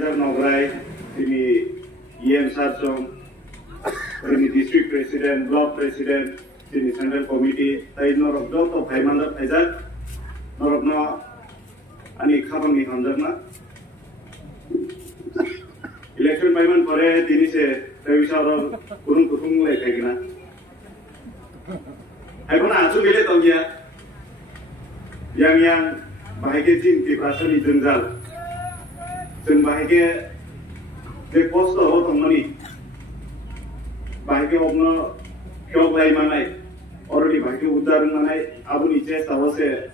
Nograi, EM Sarchong, District President, Block President, Central Committee, Norok Dot of Haimanda Pajak, Norokno, Ani Kapang Hamdana. Election payment for a Dinise, Revisor, Kurung Kutung like Agna. I want to answer it on here. Yang bahagia di perasaan di jenggal, dan bahagia di posto hotong mani, bahagia opno kyok lai manai, orang di bahagia udar manai, abu ni cek tahu se,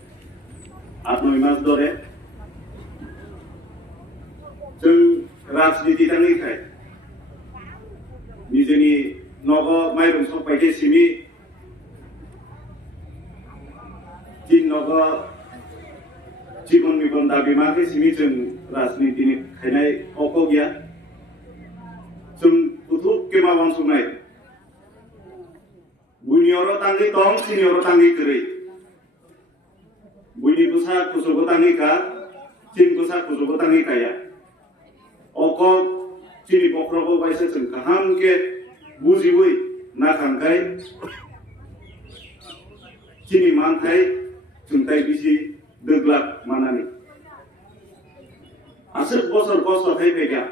atau imas dore, jeng rajniti tangi kai, ni jeni nogo mai rumsok bahagia sini, jin nogo जीवन में बंदा बीमार के सीमित राजनीति ने खाने ओको गया तुम कुतुब के मावन सुनाए बुनियारो तांगे तोंग सीनियारो तांगे करे बुनी कुसा कुसुगो तांगे का चिन कुसा कुसुगो तांगे का या ओको चिनी बकरोगो वैसे चुन कहां के बुझी हुई ना खांगाई चिनी मांगाई चुनताई busy Deglak mana ni? Asal bosor hai pega.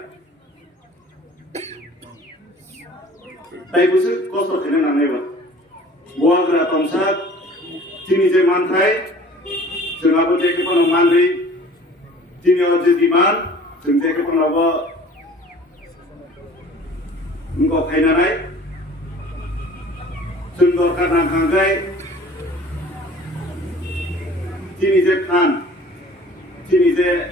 Tai busuk bosor kena nane ba. Buat gerak tomsak, cini je mantai, sengaja je ke pun mandri, cini orang je diman, sengaja ke pun apa, engkau kaya narai, senggol karena kanggai. Cini je kan, cini je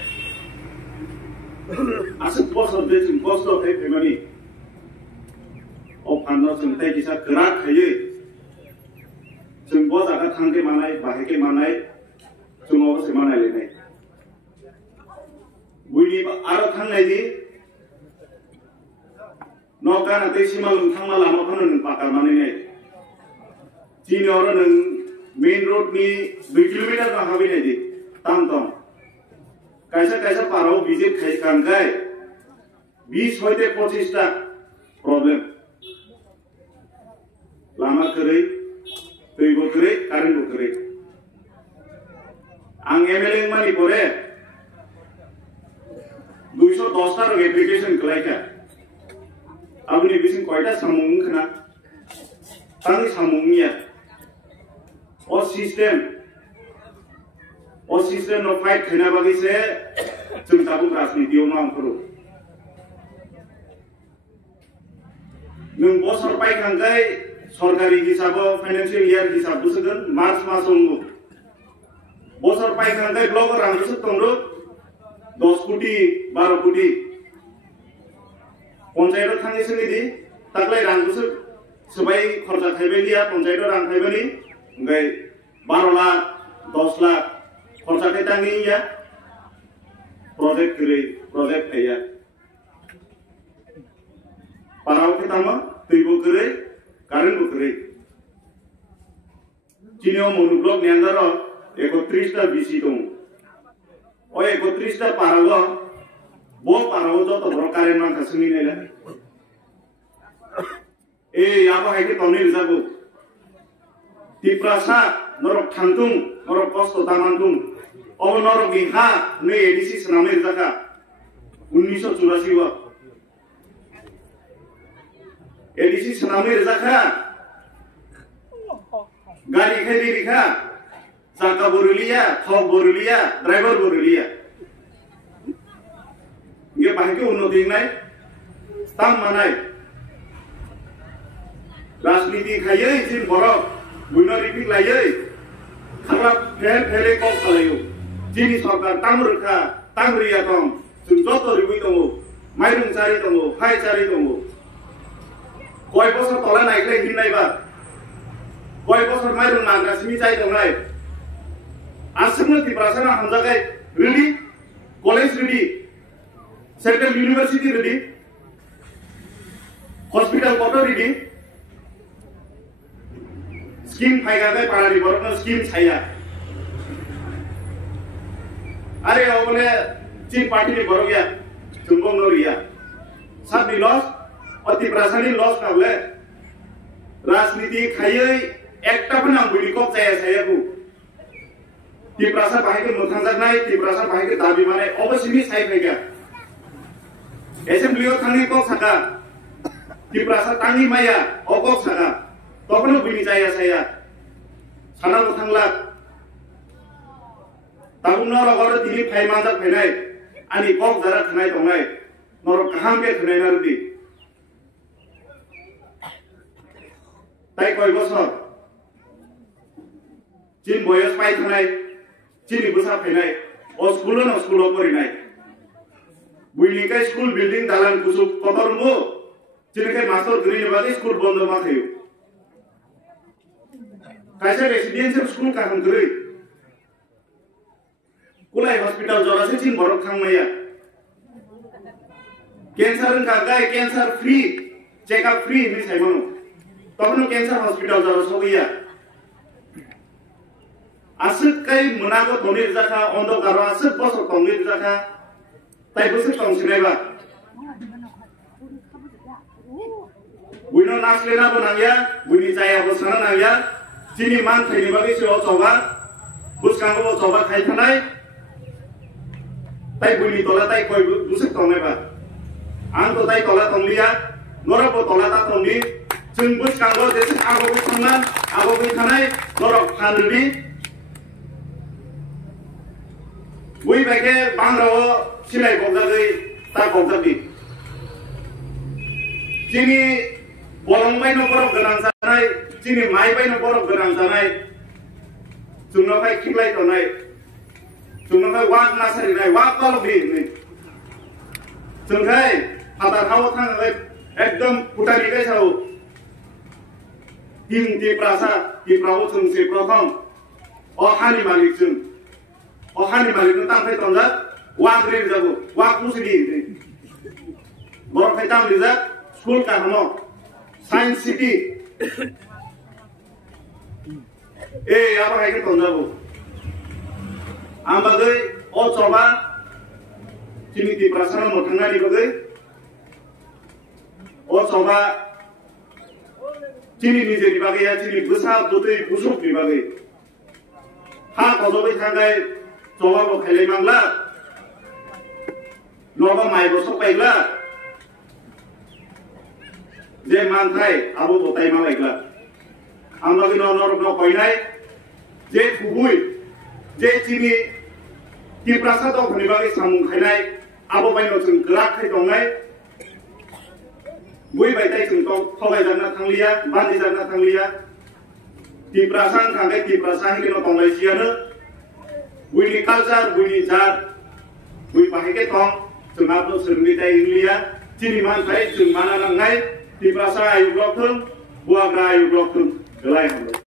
asal bosor je cun bosor hai pemani. Opanda cun tai kisah gerak hai, cun bos akan thangke manai, bahake manai, cun apa se manai le nai. Bunyi arah thang nai di, nokan ate simal thang malam apa nung pakar manai nai. Cini orang nung main road ni 2 kilometer का हावी नहीं दी ताम कैसा पारो विजिट खाई कांगाई 20 होते 25 टा प्रॉब्लम लामा करे तोय बो करे कारण बो करे आंग एमएलए मानी परे 210 टा एप्लीकेशन कलाइका अब नि बिसिन कयटा सामुं खना तांग सामुंनिया और सिस्टम नो फाइट खाना बाकी से तुम ताबू राजनीतियों में हम करो नों बस सरपाई खांगाई सरकारी हिसाबो फाइनेंशियल ईयर हिसाब बुसगन मार्च मासोंगो बस सरपाई खांगाई ब्लॉक रांगसो तंगरो 10 कोटी 12 कोटी पंचायत थांगे सनिदि ताकलाय रांगसो सबाई खर्चा थाइबायलिया पंचायत रां थाइबानि Gay 12 लाख 10 लाख खर्चा के तांगी या प्रोजेक्ट है या पाराव के तामा तैबो करे कारण बो करे जिनियो मोनु ब्लॉक ने अंदर 31 टा बीसी दं ओ 31 टा पाराव बो पाराव जो तो बरो कारण मान खसनी नेला ए याबो हाइके तौनी रिजाबो Tiprasa norok thantung norok kosto tamantung अब norok biha ne edisi senamne jaka 1984 wa edisi senamne jaka gari khedi rikha jaka borulia thok borulia driver borulia nge bahake unnoti nai tam manai rajniti khayai jin borok बुनो रिपिक लायै खालाब फेले कल खालायो जिनि सरकार तामरुखा तांग्रिया दं जों जत रिबुइ दङ माइरं चारि दङ फाइ चारि दङ कय बছর तला नायख्लाय हिननायबा कय बছর माइरं नांगा सिमि जाय दंनाय आसमनो तिब्रासना हामजागाय ready college ready central university ready hospital कतो ready Skim payah gay para di borok skim saya. Are awalnya cin party di borok ya, cumbong रिया साबनि लस अति प्रासानि लस नावले राजनीति खायै एकटा पनि बुनि कक जाया सायाबु ति प्रासा बाहायके मोथांजानाय ति प्रासा बाहायके दाबि मानाय अबसिनि साइ फैगा एसेम्ब्लियाव थांनि कक साका ति प्रासा तांनि माया अकक साका तखनो बुनि जाया साया साना मोथांला ताबुना रगर दिनि फाइ माजा फैनाय आनि कक जारा थानाय दंनाय नर काहाम के थानाय नारदि ताई कय बছর जिन बयस पाइ थानाय जिनि बुसा फैनाय अ स्कुल परिनाय बुइनिकाय स्कुल बिल्डिं दालान कुसु कतरमु जिनिकाय मास्टर ग्रिनि बादि स्कुल बन्द मा थायो कायसे रेसिडेन्सियल स्कुल काहम गरै कुलाय हस्पिटल जरासे चिन बरक थांमाया कैंसर का गाय कैंसर फ्री चेकअप फ्री नि साइमनो तखनो कैंसर हस्पिटल जरा सगैया आसुकै मोनागो तनि जाखा अंधकार आसुक बसर तंनि जाखा ताइ बसर तंसिनायबा बुइनो नासलेना बनाया बुइनि जाया बसना नाया जिनि मान थाइनि बागै सिओ चौबा बुसकांगो चौबा खाइथानाय ताइ बुइनि तला ताइ कय बुसक तंनायबा आं तो ताइ तला तंलिया नरबो तला ता तंनि जों बुसकांगो देसे आगोबै थांना आगोबै थानाय नरक फाननि बुइ बागे बांग्राव सिलाय गजागै ता गजाबि जिनि बलंबाय नगर गोनां जानाय जिनि माइबाय नगर गोनां जानाय जोंनावहाय खिलाय तनाय जोंनावहाय वाक नासारिनाय वाक तलबि जोंहाय हादार हाव थांनाय एकदम भुटाननि गायसाव टिम ति प्रासा ति प्राव जोंसे प्रथम अ हानि मालिक जों अ हानि मालिक तांफाय तंजा वाक रे जाबो वाक मुसिदि बरफाय ताम लिजा स्कुल का हमो साइंस सिटी ए आबा हायके तंजाबो आमबागै अ चबा जिनि ति प्रासा मोथांनानि बागै अ चबा जिनि निजेनि बागै जिनि गोसा दुदै बुसुकनि बागै हा गजबै थांगाय चबाबो खायलाय मांला नबा माइबो सपायला जे मानथाय आबो बताय मालायग्ला आमबागै नरक कयनाय जे खुबुय जे जिनि ति प्रासा दखनि बागै सामुं खायनाय आबो बायनो जों ग्राखै दंनाय बुइ बायताय जों तो थगाय जाना थांलिया बान्दि जाना थांलिया ति प्रासा थांगाय ति प्रासा हिनो दंलायसियानो बुइनि कालचार बुइनि जात बुइ बाहायके दं जोंहाबो सोरनि दाय इलिया जिनि मानथाय जों माना नांनाय ति प्रासा आयु ब्लक बुवाग्रा आयु ब्लक गलाय हमो